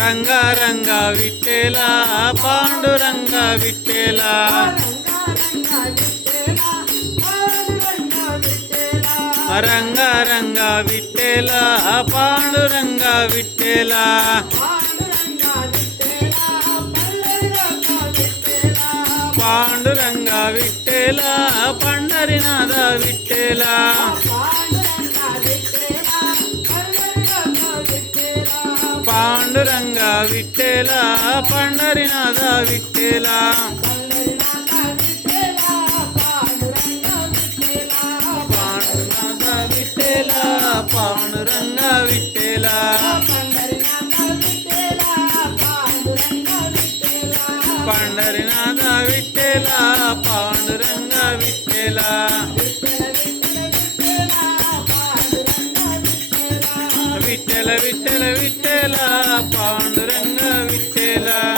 रंगा रंगा विठ्ठला पांडुरंगा विठ्ठला रंगा रंगा विठ्ठला पांडुरंगा विठ्ठला पांडुरंगा विठ्ठला पंढरीनाथ विठ्ठला पांडुरंगा विठ्ठला पंढरीनाथ विठ्ठला पांडुरंगा विठ्ठला पांडुरंगा विठ्ठला पंढरीनाथ विठ्ठला पांडुरंगा विठ्ठला विठ्ठल विठ्ठल विठ्ठला पांडुरंगा विठ्ठला